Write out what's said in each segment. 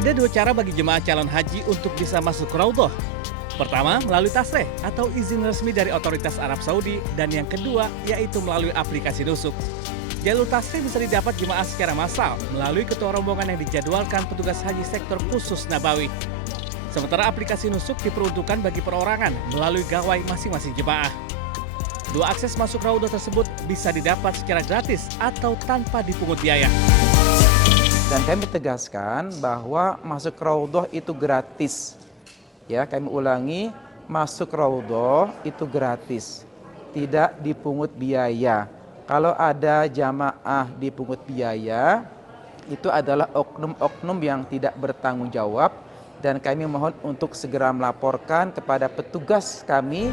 Ada dua cara bagi jemaah calon haji untuk bisa masuk Raudhah. Pertama, melalui tasreh atau izin resmi dari otoritas Arab Saudi, dan yang kedua yaitu melalui aplikasi nusuk. Jalur tasreh bisa didapat jemaah secara massal melalui ketua rombongan yang dijadwalkan petugas haji sektor khusus Nabawi. Sementara aplikasi nusuk diperuntukkan bagi perorangan melalui gawai masing-masing jemaah. Dua akses masuk Raudhah tersebut bisa didapat secara gratis atau tanpa dipungut biaya. Dan kami tegaskan bahwa masuk Raudhah itu gratis. Ya, kami ulangi, masuk Raudhah itu gratis, tidak dipungut biaya. Kalau ada jamaah dipungut biaya, itu adalah oknum-oknum yang tidak bertanggung jawab, dan kami mohon untuk segera melaporkan kepada petugas kami.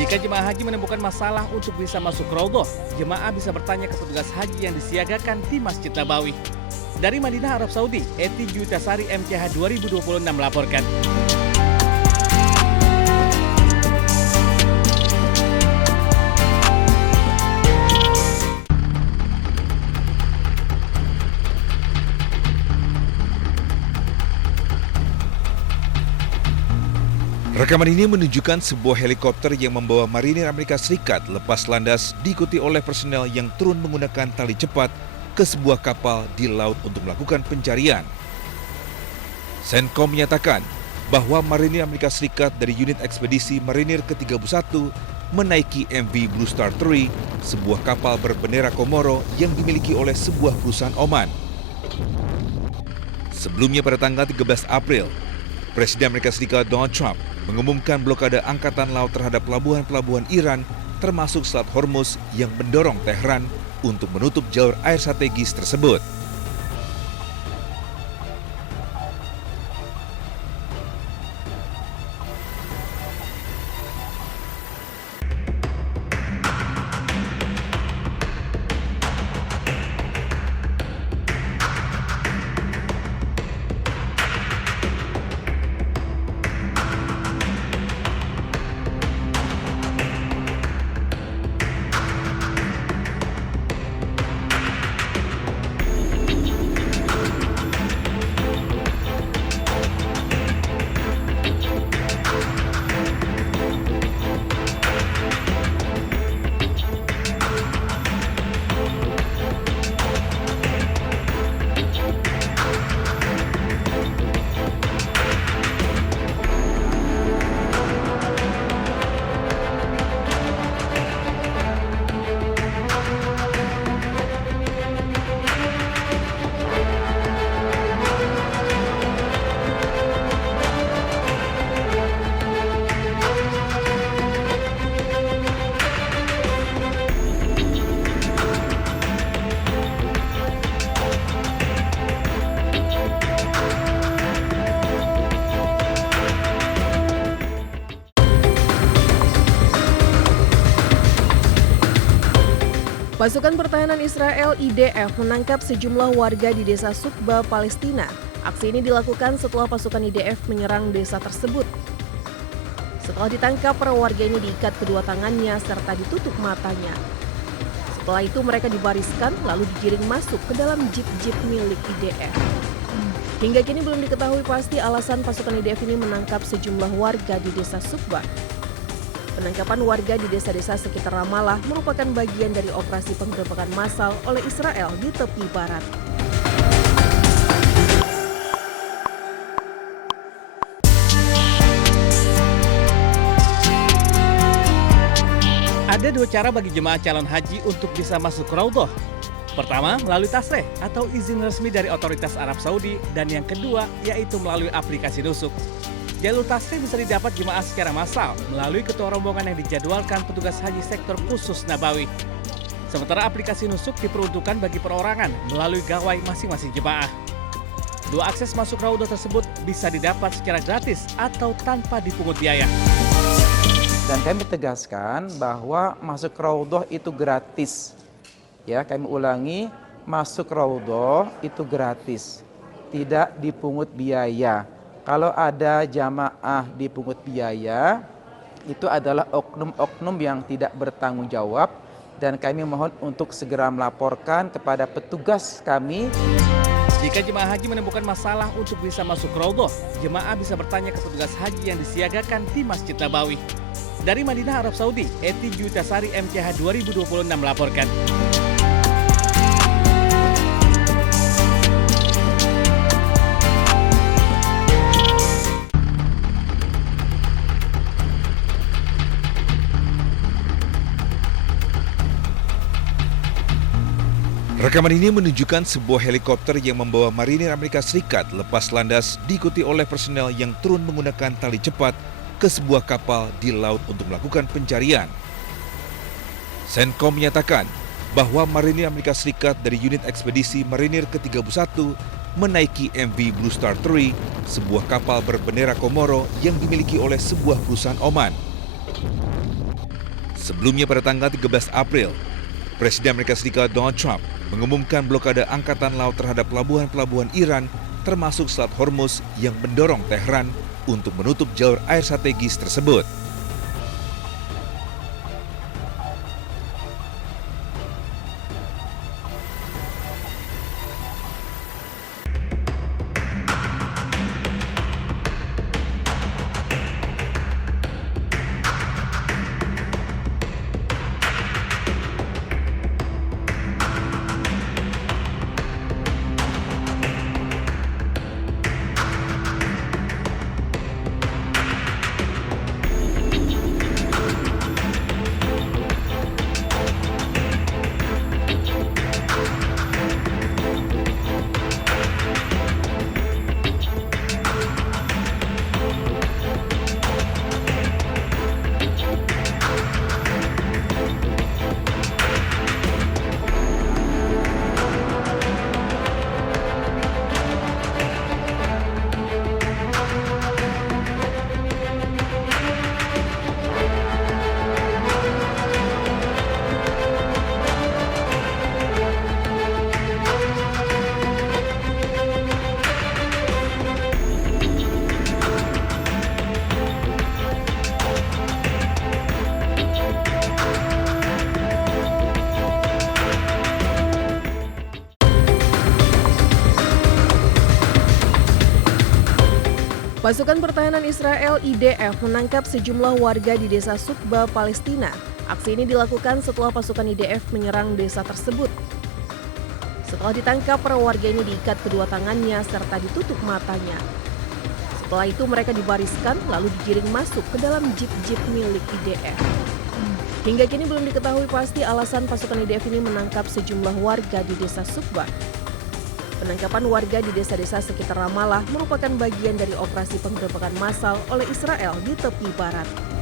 Jika jemaah haji menemukan masalah untuk bisa masuk Raudhah, jemaah bisa bertanya ke petugas haji yang disiagakan di Masjid Nabawi. Dari Madinah, Arab Saudi, Eti Jutasari MCH 2026 melaporkan. Rekaman ini menunjukkan sebuah helikopter yang membawa marinir Amerika Serikat lepas landas diikuti oleh personel yang turun menggunakan tali cepat ke sebuah kapal di laut untuk melakukan pencarian. CENTCOM menyatakan bahwa marinir Amerika Serikat dari unit ekspedisi marinir ke-31 menaiki MV Blue Star 3, sebuah kapal berbendera Komoro yang dimiliki oleh sebuah perusahaan Oman. Sebelumnya pada tanggal 13 April, Presiden Amerika Serikat Donald Trump mengumumkan blokade angkatan laut terhadap pelabuhan-pelabuhan Iran, termasuk Selat Hormuz, yang mendorong Tehran untuk menutup jalur air strategis tersebut. Pasukan Pertahanan Israel IDF menangkap sejumlah warga di desa Sukba, Palestina. Aksi ini dilakukan setelah pasukan IDF menyerang desa tersebut. Setelah ditangkap, para warga ini diikat kedua tangannya serta ditutup matanya. Setelah itu mereka dibariskan lalu digiring masuk ke dalam jeep-jeep milik IDF. Hingga kini belum diketahui pasti alasan pasukan IDF ini menangkap sejumlah warga di desa Sukba. Penangkapan warga di desa-desa sekitar Ramallah merupakan bagian dari operasi penggerebekan massal oleh Israel di tepi barat. Ada dua cara bagi jemaah calon haji untuk bisa masuk Raudhah. Pertama, melalui tasreh atau izin resmi dari otoritas Arab Saudi, dan yang kedua yaitu melalui aplikasi nusuk. Jalur tasreh bisa didapat jemaah secara massal melalui ketua rombongan yang dijadwalkan petugas haji sektor khusus Nabawi. Sementara aplikasi nusuk diperuntukkan bagi perorangan melalui gawai masing-masing jemaah. Dua akses masuk Raudhah tersebut bisa didapat secara gratis atau tanpa dipungut biaya. Dan kami tegaskan bahwa masuk Raudhah itu gratis. Ya, kami ulangi, masuk Raudhah itu gratis, tidak dipungut biaya. Kalau ada jamaah dipungut biaya, itu adalah oknum-oknum yang tidak bertanggung jawab, dan kami mohon untuk segera melaporkan kepada petugas kami. Jika jemaah haji menemukan masalah untuk bisa masuk Raudhah, jemaah bisa bertanya ke petugas haji yang disiagakan di Masjid Nabawi. Dari Madinah, Arab Saudi, Eti Jutasari MCH 2026 melaporkan. Rekaman ini menunjukkan sebuah helikopter yang membawa marinir Amerika Serikat lepas landas diikuti oleh personel yang turun menggunakan tali cepat ke sebuah kapal di laut untuk melakukan pencarian. CENTCOM menyatakan bahwa marinir Amerika Serikat dari unit ekspedisi marinir ke-31 menaiki MV Blue Star 3, sebuah kapal berbendera Komoro yang dimiliki oleh sebuah perusahaan Oman. Sebelumnya pada tanggal 13 April, Presiden Amerika Serikat Donald Trump mengumumkan blokade angkatan laut terhadap pelabuhan-pelabuhan Iran termasuk Selat Hormuz yang mendorong Tehran untuk menutup jalur air strategis tersebut. Pasukan pertahanan Israel IDF menangkap sejumlah warga di desa Sukba, Palestina. Aksi ini dilakukan setelah pasukan IDF menyerang desa tersebut. Setelah ditangkap, para warga ini diikat kedua tangannya serta ditutup matanya. Setelah itu mereka dibariskan lalu digiring masuk ke dalam jeep-jeep milik IDF. Hingga kini belum diketahui pasti alasan pasukan IDF ini menangkap sejumlah warga di desa Sukba. Penangkapan warga di desa-desa sekitar Ramallah merupakan bagian dari operasi penggerebekan massal oleh Israel di tepi barat.